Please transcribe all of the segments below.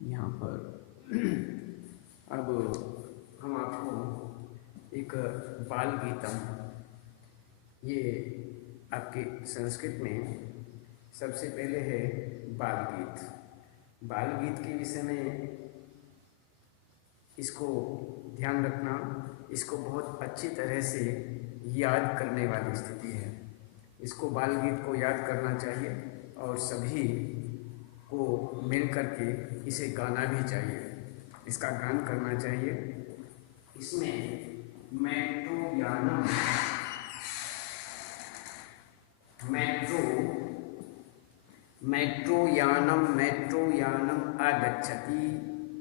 यहाँ पर अब हम आपको एक बाल गीतम, ये आपके संस्कृत में सबसे पहले है बाल गीत। बाल गीत के विषय में इसको ध्यान रखना, इसको बहुत अच्छी तरह से याद करने वाली स्थिति है। इसको बाल गीत को याद करना चाहिए और सभी को मिल करके इसे गाना भी चाहिए, इसका गान करना चाहिए। इसमें मेट्रोयानम आगच्छति,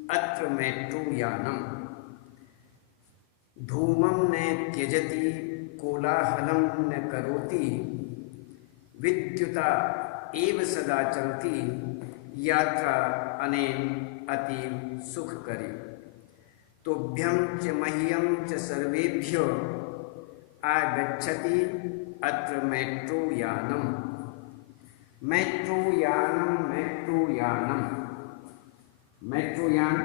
अत्र मेट्रोयानम धूमं न त्यजति, कोलाहलं न करोति, विद्युता एव सदा चलति, यात्रा अनेन अतीव सुखकरी। तोभ्यं च मह्यं च सर्वेभ्यो आगच्छति, अत्र मेट्रोयानम। मेट्रोयान,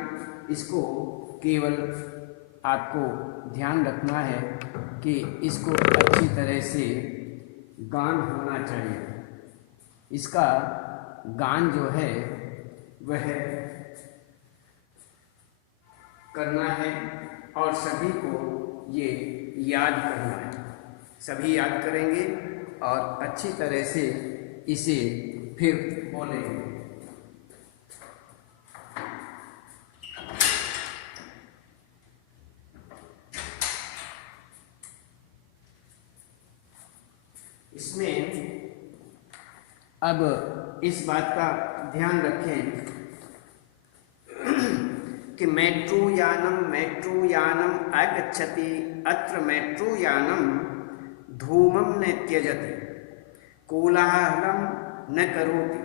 इसको केवल आपको ध्यान रखना है कि इसको अच्छी तरह से गान होना चाहिए। इसका गान जो है वह करना है और सभी को ये याद करना है। सभी याद करेंगे और अच्छी तरह से इसे फिर बोलेंगे। इसमें अब इस बात का ध्यान रखें कि मेट्रोयानम आगच्छति, अत्र मेट्रोयानम धूमं न त्यजति, कोलाहलं न करोति,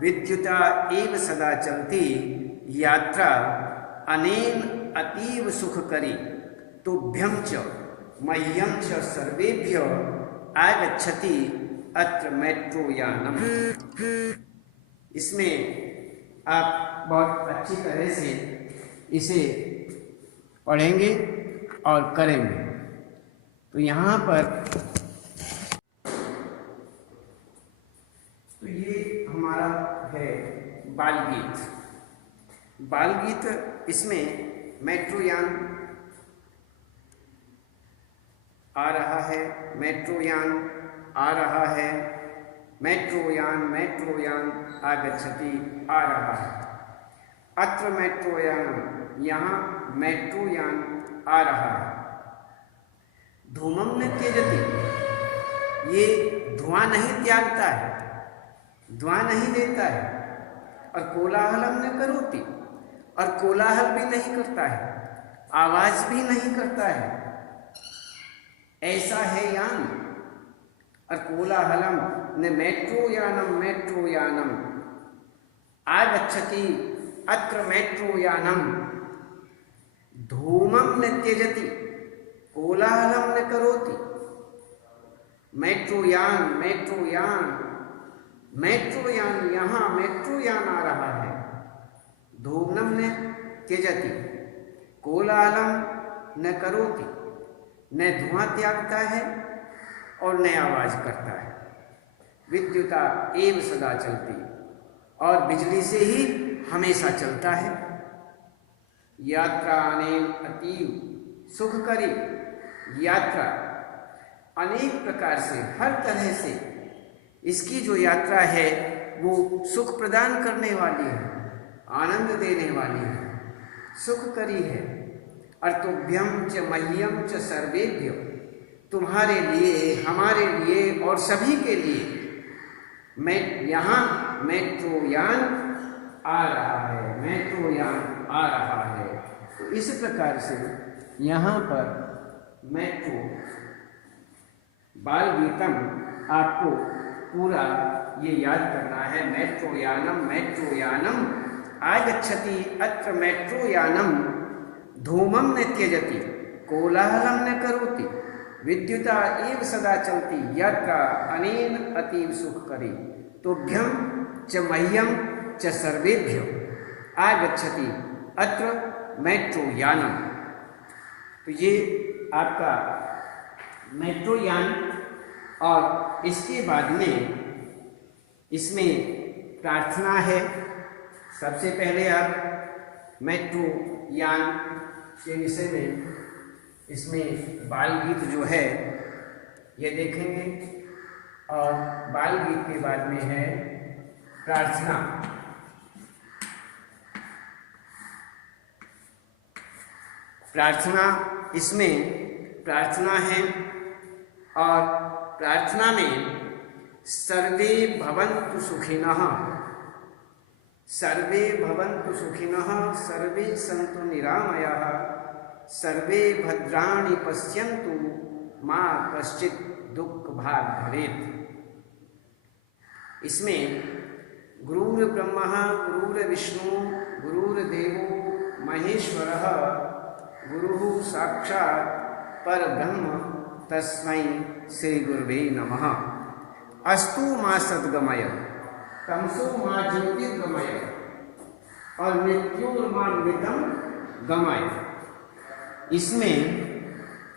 विद्युता एव सदा चलति, यात्रा अनेन अतीव सुखकरी। तुभ्यं च मह्यं च सर्वेभ्यो आगच्छति, अत्र मेट्रोयानम। इसमें आप बहुत अच्छी तरह से इसे पढ़ेंगे और करेंगे। तो यहाँ पर तो ये हमारा है बाल गीत। बाल गीत, इसमें मेट्रोयान आ रहा है, मेट्रोयान आ रहा है, मेट्रोयान आगच्छति आ रहा है, अत्र मेट्रोयान, यहाँ मेट्रोयान आ रहा है। धूमं न त्यजति, ये धुआं नहीं त्यागता है, धुआं नहीं देता है। और कोलाहलम न करोति, और कोलाहल भी नहीं करता है, आवाज भी नहीं करता है। ऐसा है यान। और कोलाहलम न मेट्रोयानम आगच्छति, अत्र मेट्रोयानम धूमं न त्यजति, कोलाहलं न करोति। मेट्रोयान, यहाँ मेट्रोयान आ रहा है। धूमं न त्यजति, कोलाहलं न करोति, न धुआं त्यागता है और न आवाज करता है। विद्युता एव सदा चलती, और बिजली से ही हमेशा चलता है। यात्रा अनेक अतीव सुखकरी, यात्रा अनेक प्रकार से, हर तरह से इसकी जो यात्रा है वो सुख प्रदान करने वाली है, आनंद देने वाली है, सुखकरी है। अर्तुभ्यं च मह्यं च सर्वेभ्यो, तुम्हारे लिए, हमारे लिए और सभी के लिए यहाँ मेट्रोयान आ रहा है, मेट्रोयान आ रहा है। तो इस प्रकार से यहाँ पर मेट्रो बाल गीतम आपको पूरा ये याद करना है। मेट्रोयानम आगच्छति, अत्र मेट्रोयानम धूमं न त्यजति, कोलाहलं न करोति, विद्युता एव सदा चलति, यात्रा अनेन अतीव सुखकरी। तुभ्यं च मह्यं च सर्वेभ्यो आगच्छति अत्र मेट्रो यानम। तो ये आपका मेट्रो यान, और इसके बाद में इसमें प्रार्थना है। सबसे पहले आप मेट्रो यान के विषय में इसमें बाल गीत जो है ये देखेंगे, और बाल गीत के बाद में है प्रार्थना। प्रार्थना, इसमें प्रार्थना है, और प्रार्थना में सर्वे भवन्तु सुखिनः, सर्वे भवन्तु सुखिनः, सर्वे सन्तु निरामयाः, सर्वे भद्राणि पश्यन्तु मा कश्चित् दुःखभाग् भवेत्। इसमें गुरुर्ब्रह्मा गुरुर्विष्णु गुरुर्देवो महेश्वरः गुरुः साक्षात् परब्रह्म तस्मै श्री गुरुवे नमः। अस्तु मा सद्गमय तमसो मा ज्योतिर्गमय और मृत्युर्मा मृतम गमय। इसमें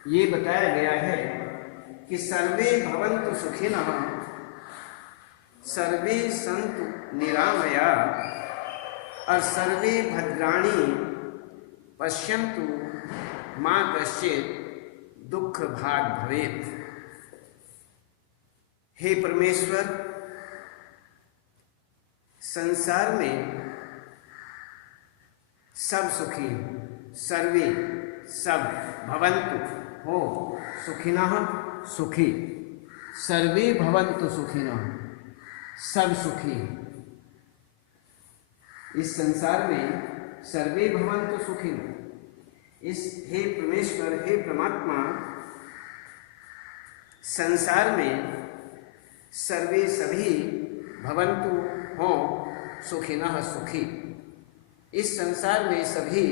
ये बताया गया है कि सर्वे भवन्तु सुखिनः, सर्वे सन्तु निरामया और सर्वे भद्राणि पश्यन्तु मा कश्चित् दुख भाग भवेत्। हे परमेश्वर, संसार में सब सुखी, सर्वे सब, भवन्तु हो, सुखिनः सुखी, सर्वे भवन्तु सुखिनः सब सुखी। इस संसार में सर्वे भवन्तु सुखिनः, इस हे परमेश्वर, हे परमात्मा, संसार में सर्वे सभी भवन्तु हो, सुखिनः सुखी, इस संसार में सभी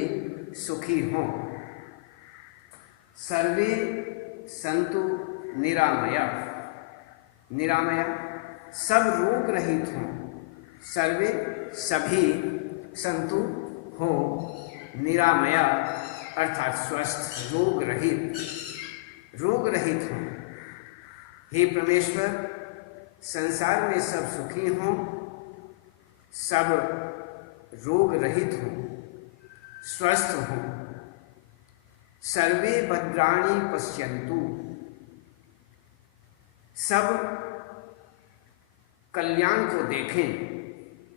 सुखी हों। सर्वे सन्तु निरामया, निरामया सब रोग रहित हों, सर्वे सभी सन्तु हो, निरामया अर्थात स्वस्थ, रोग रहित, रोग रहित हों। हे परमेश्वर, संसार में सब सुखी हों, सब रोग रहित हों, स्वस्थ हों। सर्वे भद्राणि पश्यन्तु, सब कल्याण को देखें,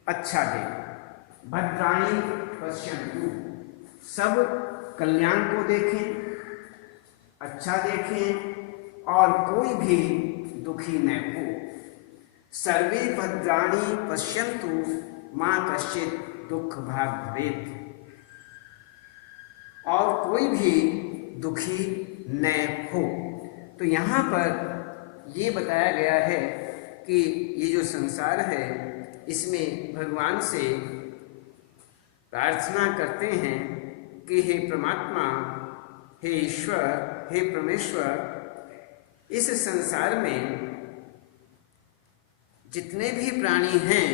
अच्छा देखें। भद्राणि पश्यन्तु, सब कल्याण को देखें, अच्छा देखें, और कोई भी दुखी न हो। सर्वे भद्राणि पश्यन्तु मा कश्चित् दुःख भाग् भवेत्, और कोई भी दुखी न हो। तो यहाँ पर ये बताया गया है कि ये जो संसार है इसमें भगवान से प्रार्थना करते हैं कि हे परमात्मा, हे ईश्वर, हे परमेश्वर, इस संसार में जितने भी प्राणी हैं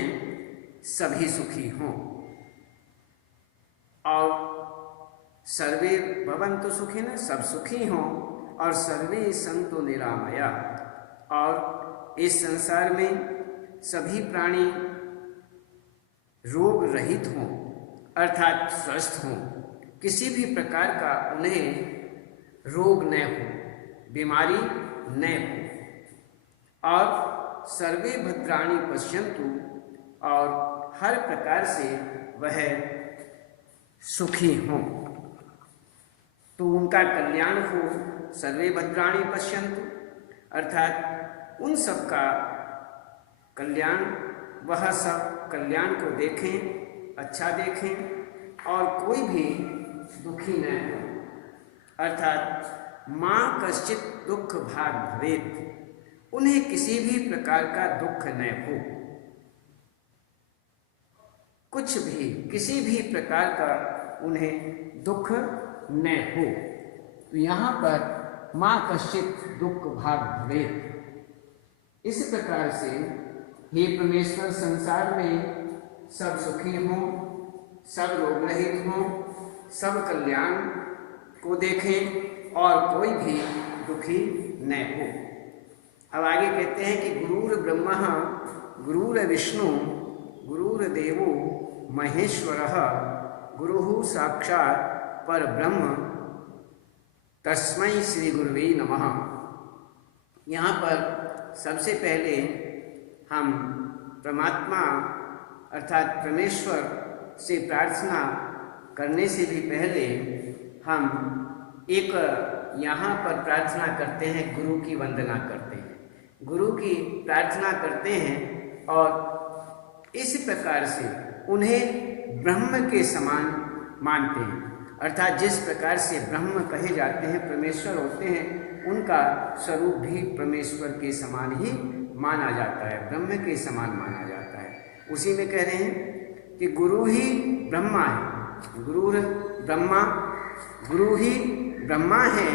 सभी सुखी हों, और सर्वे भवन्तु सुखिनः, सब सुखी हों, और सर्वे सन्तु निरामया, और इस संसार में सभी प्राणी रोग रहित हों, अर्थात स्वस्थ हों, किसी भी प्रकार का उन्हें रोग न हो, बीमारी न हो, और सर्वे भद्राणि पश्यन्तु, और हर प्रकार से वह सुखी हों, तो उनका कल्याण हो। सर्वे भद्राणि पश्यन्तु अर्थात उन सब का कल्याण, वह सब कल्याण को देखें, अच्छा देखें, और कोई भी दुखी न हो, अर्थात माँ कश्चित् दुःख भाग् भवेत्, उन्हें किसी भी प्रकार का दुख न हो, कुछ भी, किसी भी प्रकार का उन्हें दुख न हो। तो यहाँ पर माँ कश्चित् दुःख भाग् भवेत्। इस प्रकार से हे परमेश्वर, संसार में सब सुखी हों, सब रोग रहित हों, सब कल्याण को देखें और कोई भी दुखी न हो। अब आगे कहते हैं कि गुरुर ब्रह्मा गुरुर विष्णु गुरुर्देवो महेश्वरः गुरुः साक्षात् परब्रह्म तस्मै श्री गुरुवे नमः। यहाँ पर सबसे पहले हम परमात्मा अर्थात परमेश्वर से प्रार्थना करने से भी पहले हम एक यहाँ पर प्रार्थना करते हैं, गुरु की वंदना करते हैं, गुरु की प्रार्थना करते हैं और इस प्रकार से उन्हें ब्रह्म के समान मानते हैं। अर्थात जिस प्रकार से ब्रह्म कहे जाते हैं, परमेश्वर होते हैं, उनका स्वरूप भी परमेश्वर के समान ही माना जाता है, ब्रह्म के समान माना जाता है। उसी में कह रहे हैं कि गुरु ही ब्रह्मा है, गुरुर ब्रह्मा, गुरु ही ब्रह्मा है,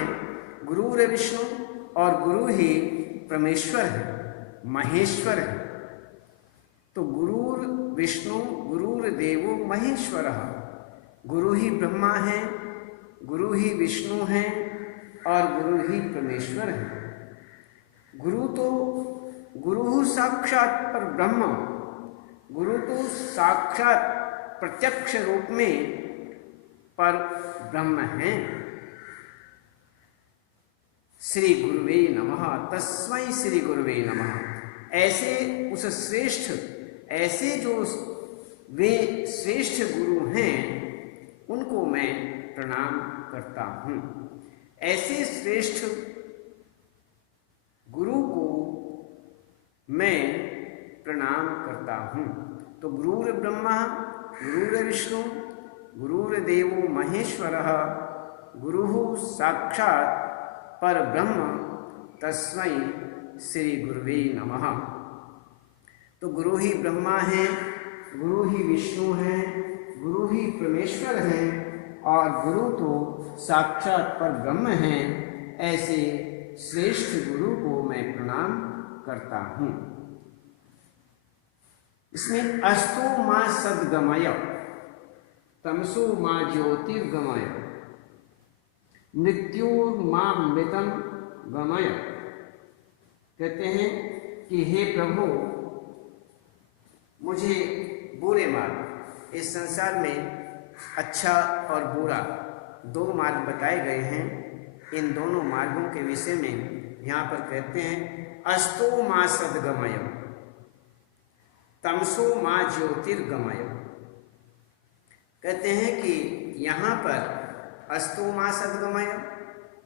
गुरुर विष्णु और गुरु ही परमेश्वर है, महेश्वर है। तो गुरुर विष्णु गुरुर देवो महेश्वरः, गुरु ही ब्रह्मा है, गुरु ही विष्णु है और गुरु ही परमेश्वर है। गुरु साक्षात पर ब्रह्म, गुरु तो साक्षात प्रत्यक्ष रूप में पर ब्रह्म है। श्री गुरुवे नमः, तस्मै श्री गुरुवे नमः। ऐसे उस श्रेष्ठ, ऐसे जो वे श्रेष्ठ गुरु हैं उनको मैं प्रणाम करता हूँ। ऐसे श्रेष्ठ गुरु को मैं प्रणाम करता हूँ। तो गुरुर ब्रह्मा गुरुर विष्णु गुरुर्देवो महेश्वरः गुरुः साक्षात् परब्रह्म तस्मै श्री गुरुवे नमः। तो गुरु ही ब्रह्मा है, गुरु ही विष्णु है, गुरु ही परमेश्वर है और गुरु तो साक्षात परब्रह्म है। ऐसे श्रेष्ठ गुरु को मैं प्रणाम करता हूँ। इसमें अस्तु मां सद्गमय तमसो मां ज्योतिर्गमय मृत्युर्मामृतम गमय। कहते हैं कि हे प्रभु, मुझे बुरे मार्ग, इस संसार में अच्छा और बुरा दो मार्ग बताए गए हैं, इन दोनों मार्गों के विषय में यहाँ पर कहते हैं अस्तो मां सद्गमय तमसो मां ज्योतिर्गमय। कहते हैं कि यहाँ पर अस्तो मां सद्गमय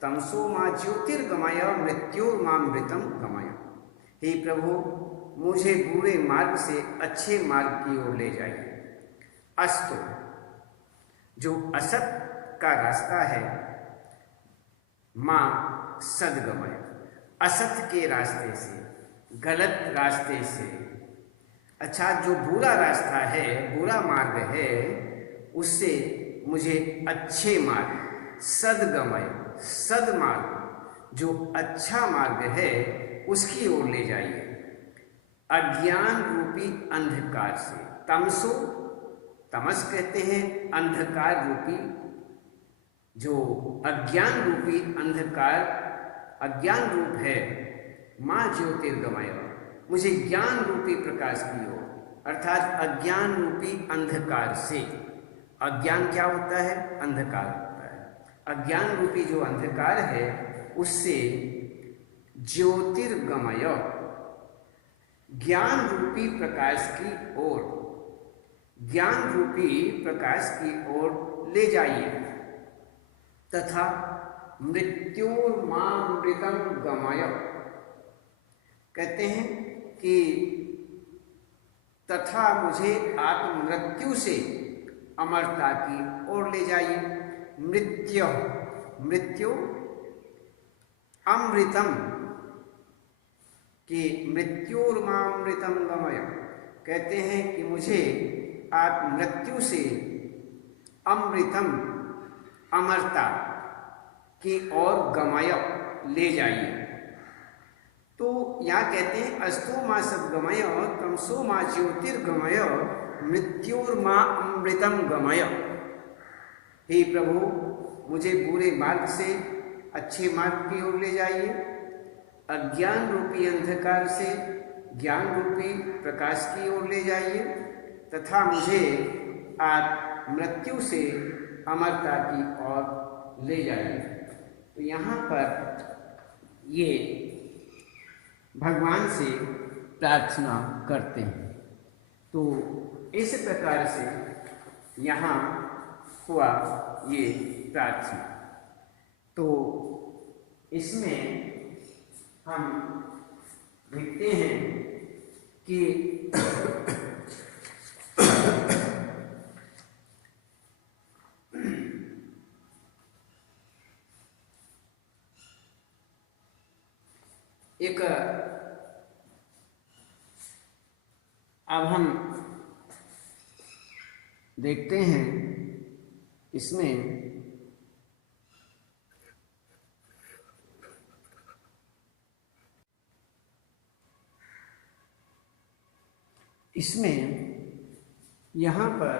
तमसो मां ज्योतिर्गमय मृत्युर्मामृतम गमय। हे प्रभु, मुझे बुरे मार्ग से अच्छे मार्ग की ओर ले जाइए। अस्तो जो असत का रास्ता है, मां सद्गमय असत के रास्ते से, गलत रास्ते से, अच्छा जो बुरा रास्ता है, बुरा मार्ग है, उससे मुझे अच्छे मार्ग, सद्गमय सद्मार्ग जो अच्छा मार्ग है उसकी ओर ले जाइए। अज्ञान रूपी अंधकार से, तमसो, तमस कहते हैं अंधकार रूपी, जो अज्ञान रूपी अंधकार, अज्ञान रूप है, मां ज्योतिर्गमय, मुझे ज्ञान रूपी प्रकाश की ओर, अर्थात अज्ञान रूपी अंधकार से। अज्ञान क्या होता है? अंधकार होता है। अज्ञान रूपी जो अंधकार है उससे ज्योतिर्गमय, ज्ञान रूपी प्रकाश की ओर, ज्ञान रूपी प्रकाश की ओर ले जाइए। तथा मृत्युर्मामृतम गमय, कहते हैं कि तथा मुझे आप मृत्यु से अमरता की ओर ले जाइए। मृत्यु अमृतम कि मृत्युर्मामृतम गमय, कहते हैं कि मुझे आप मृत्यु से अमृतम अमरता की ओर गमय ले जाइए। तो यहाँ कहते हैं अस्तु मां सद्गमय तमसो मां ज्योतिर्गमय मृत्युर्मा अमृतम गमय। हे प्रभु, मुझे बुरे मार्ग से अच्छे मार्ग की ओर ले जाइए, अज्ञान रूपी अंधकार से ज्ञान रूपी प्रकाश की ओर ले जाइए, तथा मुझे आप मृत्यु से अमरता की ओर ले जाइए। तो यहाँ पर ये भगवान से प्रार्थना करते हैं। तो इस प्रकार से यहाँ हुआ ये प्रार्थना। तो इसमें हम देखते हैं कि एक अब हम देखते हैं इसमें यहाँ पर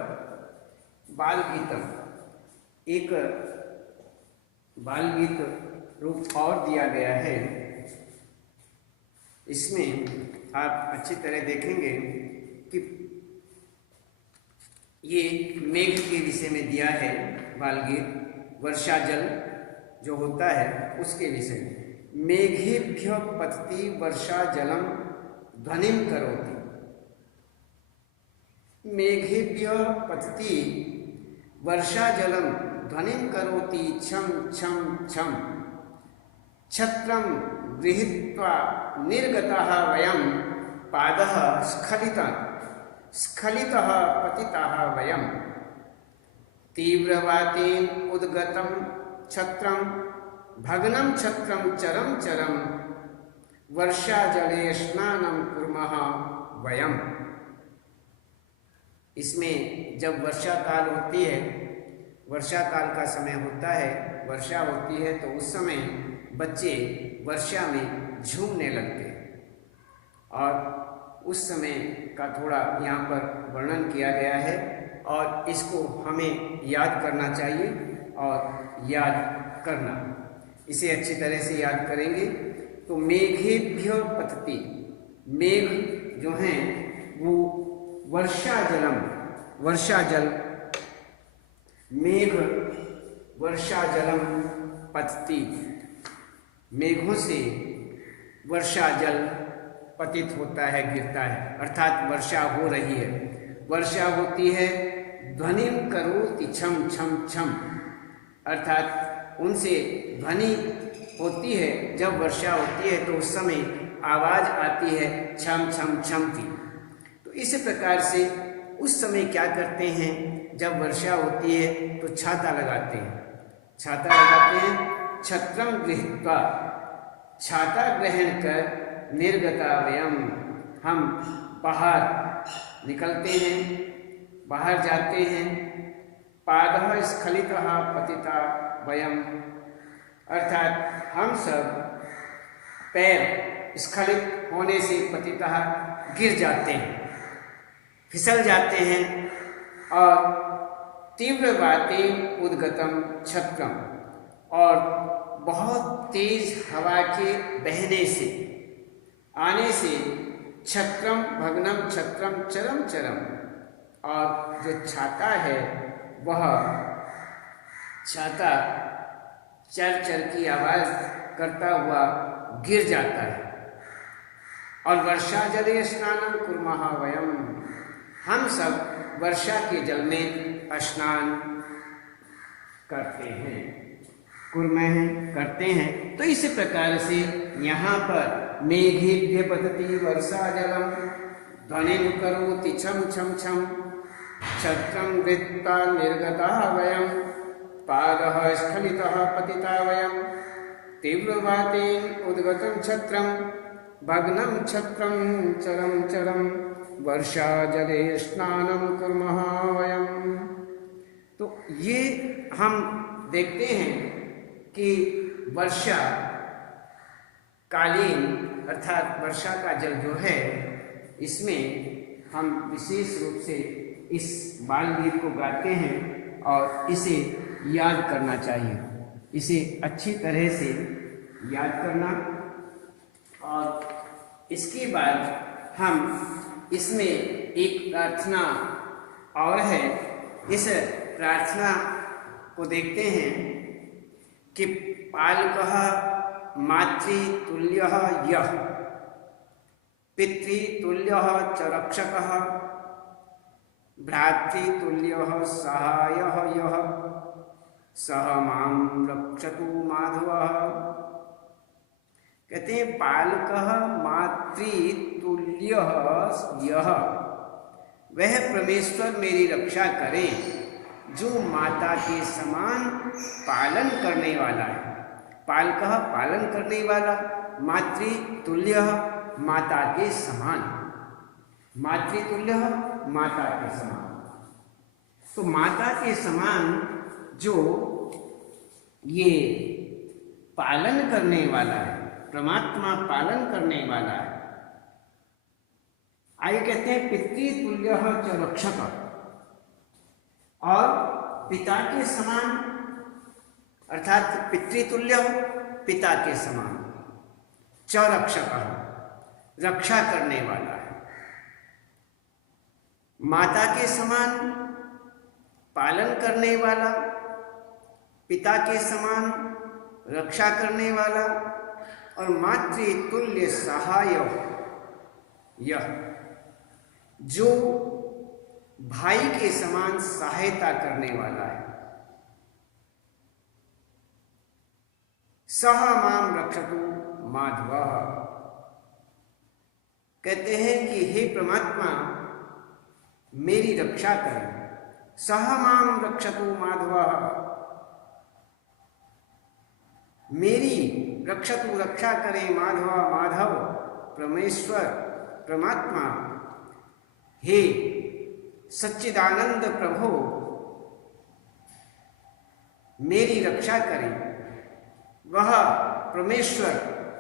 बाल गीतम, एक बाल गीत रूप और दिया गया है। इसमें आप अच्छी तरह देखेंगे कि ये मेघ के विषय में दिया है बाल गीत, वर्षा जल जो होता है उसके विषय में। मेघेभ्य पतति वर्षा जलम ध्वनिम करोति। मेघेभ्य पतति वर्षा जलम ध्वनिम करोति छम छम छम। छत्रम गृहीत्वा निर्गतः वयं पादः स्खलितः पतितः वयं। तीव्रवातेन उद्गतं छत्रं भग्नं छत्रं चरं चरं। वर्षा जले स्नानं कुर्मः वयं। इसमें जब वर्षा काल होती है, वर्षा काल का समय होता है, वर्षा होती है, तो उस समय बच्चे वर्षा में झूमने लगते हैं। और उस समय का थोड़ा यहाँ पर वर्णन किया गया है और इसको हमें याद करना चाहिए और याद करना, इसे अच्छी तरह से याद करेंगे। तो मेघेभ्य पतति, मेघ जो हैं वो वर्षा जलम, वर्षा जल, मेघ वर्षा जलम पतति, मेघों से वर्षा जल पतित होता है, गिरता है, अर्थात वर्षा हो रही है। वर्षा होती है, ध्वनिम करोति छम छम छम, अर्थात उनसे ध्वनि होती है। जब वर्षा होती है तो उस समय आवाज आती है छम छम छम की। तो इस प्रकार से उस समय क्या करते हैं, जब वर्षा होती है तो छाता लगाते हैं, छाता लगाते हैं। छत्रम गृहीत्वा, छाता ग्रहण कर, निर्गता वयम, हम बाहर निकलते हैं, बाहर जाते हैं। पादः स्खलितः पतिता वयम, अर्थात हम सब पैर स्खलित होने से पतितः गिर जाते हैं, फिसल जाते हैं। और तीव्र बातें उद्गतम छत्रम, और बहुत तेज हवा के बहने से, आने से, छत्रम भग्नम छत्रम चरम चरम, और जो छाता है वह छाता चर चर की आवाज करता हुआ गिर जाता है। और वर्षा जले स्नानं कुर्मः वयम, हम सब वर्षा के जल में स्नान करते हैं, कुर्मः करते हैं। तो इस प्रकार से यहाँ पर मेघेभ्य पतति वर्षा जलम ध्वनिं करोति छम छम छम। छत्रं गृहीत्वा निर्गतः वयं पादः स्खलितः पतिता वयं। तीव्रवातेन उद्गतं छत्रं भग्नं छत्रं चरं चरं। वर्षा जले स्नानं कुर्मः वयं। तो ये हम देखते हैं कि वर्षा कालीन अर्थात वर्षा का जल जो है, इसमें हम विशेष रूप से इस बाल गीत को गाते हैं और इसे याद करना चाहिए, इसे अच्छी तरह से याद करना। और इसके बाद हम इसमें एक प्रार्थना और है, इस प्रार्थना को देखते हैं कि पालकः मातृतुल्यः यः पितृतुल्यः च रक्षकः भ्रातृतुल्यः सहायः यः सह मां रक्षतु माधवः। कहते हैं पालकः मातृतुल्यः यः, वह परमेश्वर मेरी रक्षा करे जो माता के समान पालन करने वाला है। पालकः पालन करने वाला, मातृतुल्यः माता के समान, मातृतुल्यः माता के समान। तो माता के समान जो ये पालन करने वाला है, परमात्मा पालन करने वाला है। आगे कहते हैं पितृतुल्यः च रक्षकः, और पिता के समान अर्थात पितृतुल्य पिता के समान, च रक्षकः रक्षा करने वाला है, माता के समान पालन करने वाला, पिता के समान रक्षा करने वाला, और मातृतुल्य सहाय यह, जो भाई के समान सहायता करने वाला है। सह माम रक्षतु माधवः, कहते हैं कि हे परमात्मा मेरी रक्षा करें। सह माम रक्षतु माधवः, मेरी रक्षतु रक्षा करें माधव, माधव परमेश्वर परमात्मा, हे सच्चिदानंद प्रभु मेरी रक्षा करें। वह परमेश्वर,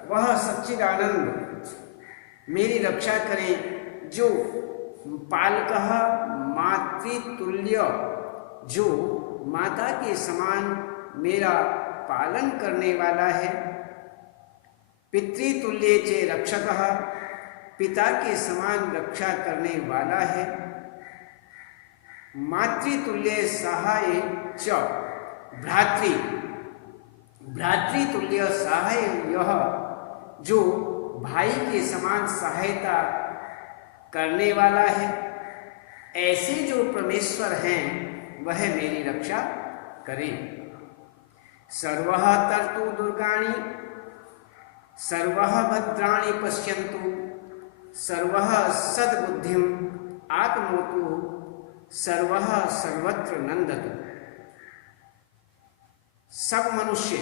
वह सच्चिदानंद मेरी रक्षा करें जो पालकः मातृतुल्य, जो माता के समान मेरा पालन करने वाला है। पितृतुल्ये च रक्षकः, पिता के समान रक्षा करने वाला है। मातृतुल्य सहाय च भ्रातृ, भ्रातृतुल्य सहाय यह, जो भाई के समान सहायता करने वाला है। ऐसे जो परमेश्वर हैं वह मेरी रक्षा करें। सर्वः तर्तु दुर्गाणि सर्वः भद्राणि पश्यन्तु, सर्वः सद्बुद्धिम् आप्नोतु, सर्वः सर्वत्र नंदतु। सब मनुष्य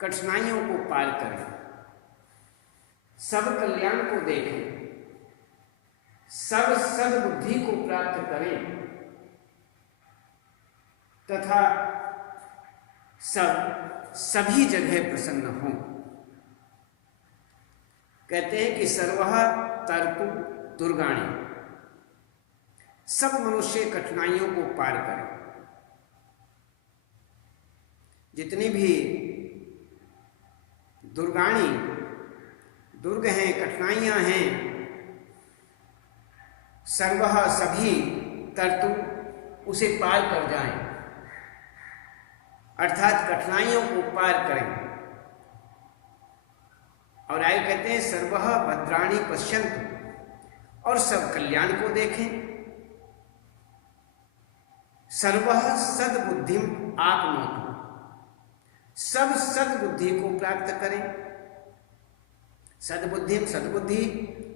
कठिनाइयों को पार करें, सब कल्याण को देखें, सब सद्बुद्धि को प्राप्त करें, तथा सब सभी जगह प्रसन्न हों। कहते हैं कि सर्वः तर्तु दुर्गाणि, सब मनुष्य कठिनाइयों को पार करें। जितनी भी दुर्गाणी, दुर्ग हैं, कठिनाइयां हैं, सर्वः सभी तर्तु उसे पार कर जाएं, अर्थात कठिनाइयों को पार करें। और आगे कहते हैं सर्वः भद्राणि पश्यन्तु, और सब कल्याण को देखें। सर्वः सद्बुद्धिम् आप्नोतु, सब सद्बुद्धि को प्राप्त करें। सद्बुद्धि, सद्बुद्धि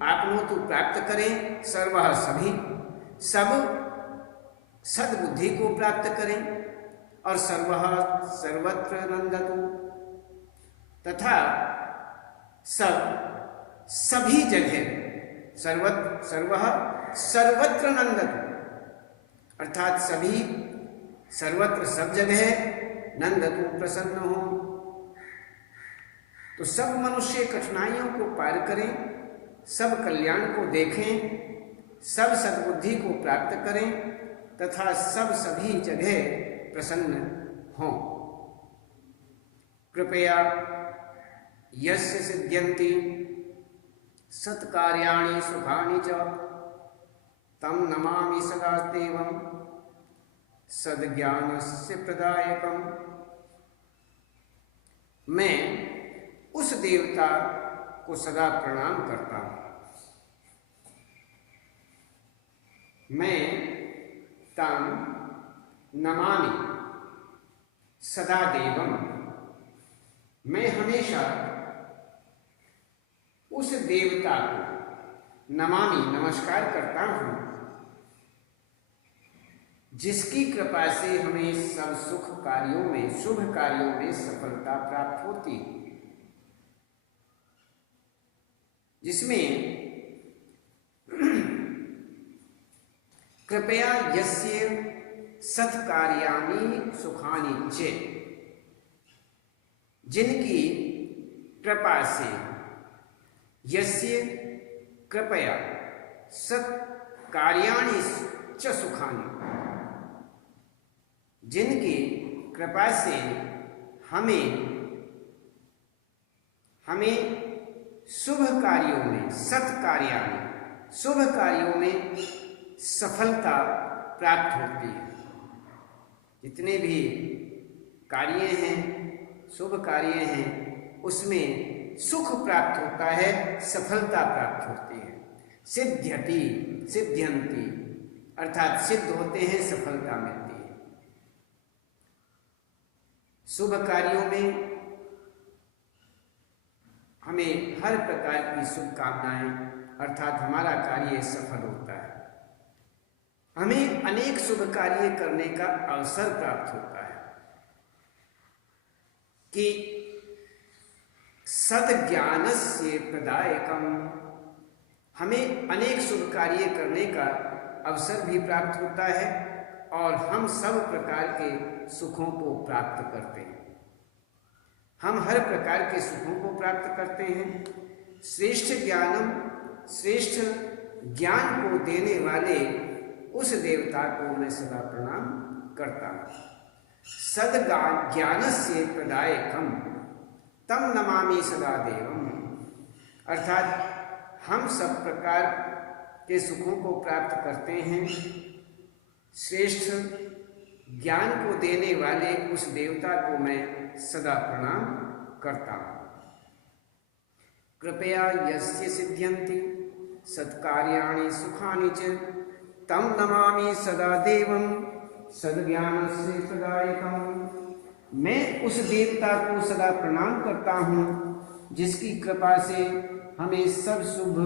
आप्नोतु प्राप्त करें। सर्वः सभी, सब सद्बुद्धि को प्राप्त करें। और सर्वः सर्वत्र नंदतु, तथा सब सभी जगह, सर्वः सर्वत्र नंदतु, अर्थात सभी सर्वत्र सब जगह नंदतु प्रसन्न हो। तो सब मनुष्य कठिनाइयों को पार करें, सब कल्याण को देखें, सब सद्बुद्धि को प्राप्त करें तथा सब सभी जगह प्रसन्न हों। कृपया यस्य सिद्ध्यन्ति सत्कार्याणि सुखानि च तं नमामि सदा देवं सद्ज्ञानस्य प्रदायकम्। मैं उस देवता को सदा प्रणाम करता हूँ। मैं तं नमामि सदा देवम, मैं हमेशा उस देवता को नमामि नमस्कार करता हूँ जिसकी कृपा से हमें सब सुख कार्यों में, शुभ कार्यों में सफलता प्राप्त होती, जिसमें कृपया यस्य सत्कार्याणि सुखानि च, जिनकी कृपा से, यस्य कृपया सत्कार्याणि च सुखानि, जिनकी कृपा से हमें शुभ कार्यों में, सत्कार्याणि, शुभ कार्यों में सफलता प्राप्त होती है। जितने भी कार्य हैं, शुभ कार्य हैं, उसमें सुख प्राप्त होता है, सफलता प्राप्त होती है। सिद्ध्यति, सिद्ध्यन्ति अर्थात सिद्ध होते हैं, सफलता मिलती है। शुभ कार्यों में हमें हर प्रकार की शुभकामनाएं, अर्थात हमारा कार्य सफल होता है। हमें अनेक शुभ कार्य करने का अवसर प्राप्त होता है कि सद्ज्ञानस्य प्रदायकम, हमें अनेक शुभ कार्य करने का अवसर भी प्राप्त होता है और हम सब प्रकार के सुखों को प्राप्त करते हैं। हम हर प्रकार के सुखों को प्राप्त करते हैं। श्रेष्ठ ज्ञानम, श्रेष्ठ ज्ञान को देने वाले उस देवता को मैं सदा प्रणाम करता हूँ। सद्ज्ञानस्य प्रदायकम तम नमामि सदा देवम, अर्थात हम सब प्रकार के सुखों को प्राप्त करते हैं। श्रेष्ठ ज्ञान को देने वाले उस देवता को मैं सदा प्रणाम करता हूँ। कृपया यस्य सिद्ध्यन्ति सत्कार्याणि सुखानि च तं नमामि सदा देवं सद्ज्ञानस्य प्रदायकम्। मैं उस देवता को सदा प्रणाम करता हूँ जिसकी कृपा से हमें सब शुभ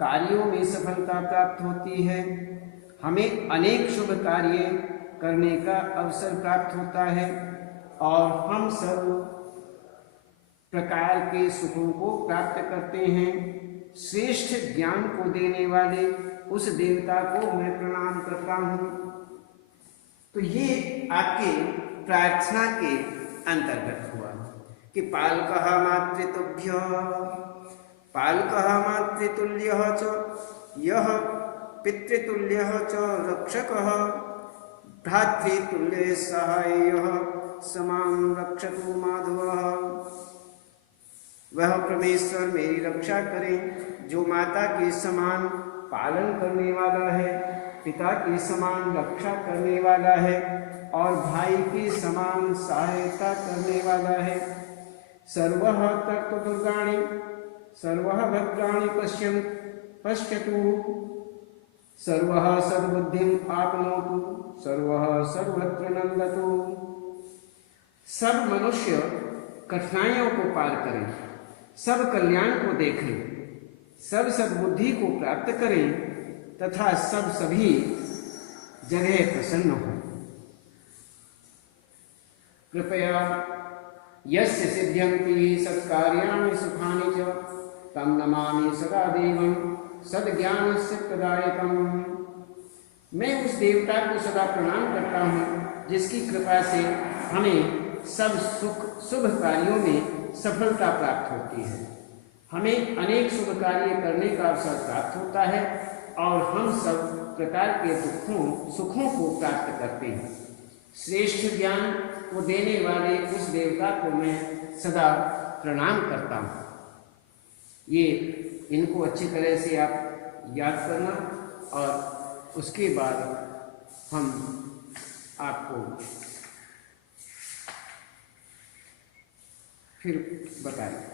कार्यों में सफलता प्राप्त होती है, हमें अनेक शुभ कार्य करने का अवसर प्राप्त होता है और हम सब प्रकार के सुखों को प्राप्त करते हैं। श्रेष्ठ ज्ञान को देने वाले उस देवता को मैं प्रणाम करता हूँ। तो ये आपके प्रार्थना के अंतर्गत हुआ कि पालकः मातृतुभ्यः, पालकः मातृतुल्यः च यः पितृतुल्यः च रक्षकः भ्रातृतुल्ये सहाय्यः समां रक्षतु माधवः। वह परमेश्वर मेरी रक्षा करे जो माता के समान पालन करने वाला है, पिता के समान रक्षा करने वाला है और भाई के समान सहायता करने वाला है। सर्वः तर्तुदुर्गाणि सर्वः भद्राणि पश्यतु, सर्वः सद्बुद्धिम् आपनोतु, सर्वः सर्वत्र नंदतु। सब मनुष्य कठिनाइयों को पार करें, सब कल्याण को देखें, सब सद्बुद्धि को प्राप्त करें तथा सब सभी जगह प्रसन्न हो। कृपया यस्य सिद्ध्यन्ति सत्कार्याणि सुखानि च तं नमामि सदा देवं सद्ज्ञानस्य प्रदायकम्। मैं उस देवता को सदा प्रणाम करता हूँ जिसकी कृपा से हमें सब सुख शुभ कार्यों में सफलता प्राप्त होती है, हमें अनेक शुभ कार्य करने का अवसर प्राप्त होता है और हम सब प्रकार के सुखों को प्राप्त करते हैं। श्रेष्ठ ज्ञान को देने वाले उस देवता को मैं सदा प्रणाम करता हूँ। ये इनको अच्छी तरह से आप याद करना और उसके बाद हम आपको फिर बताएं।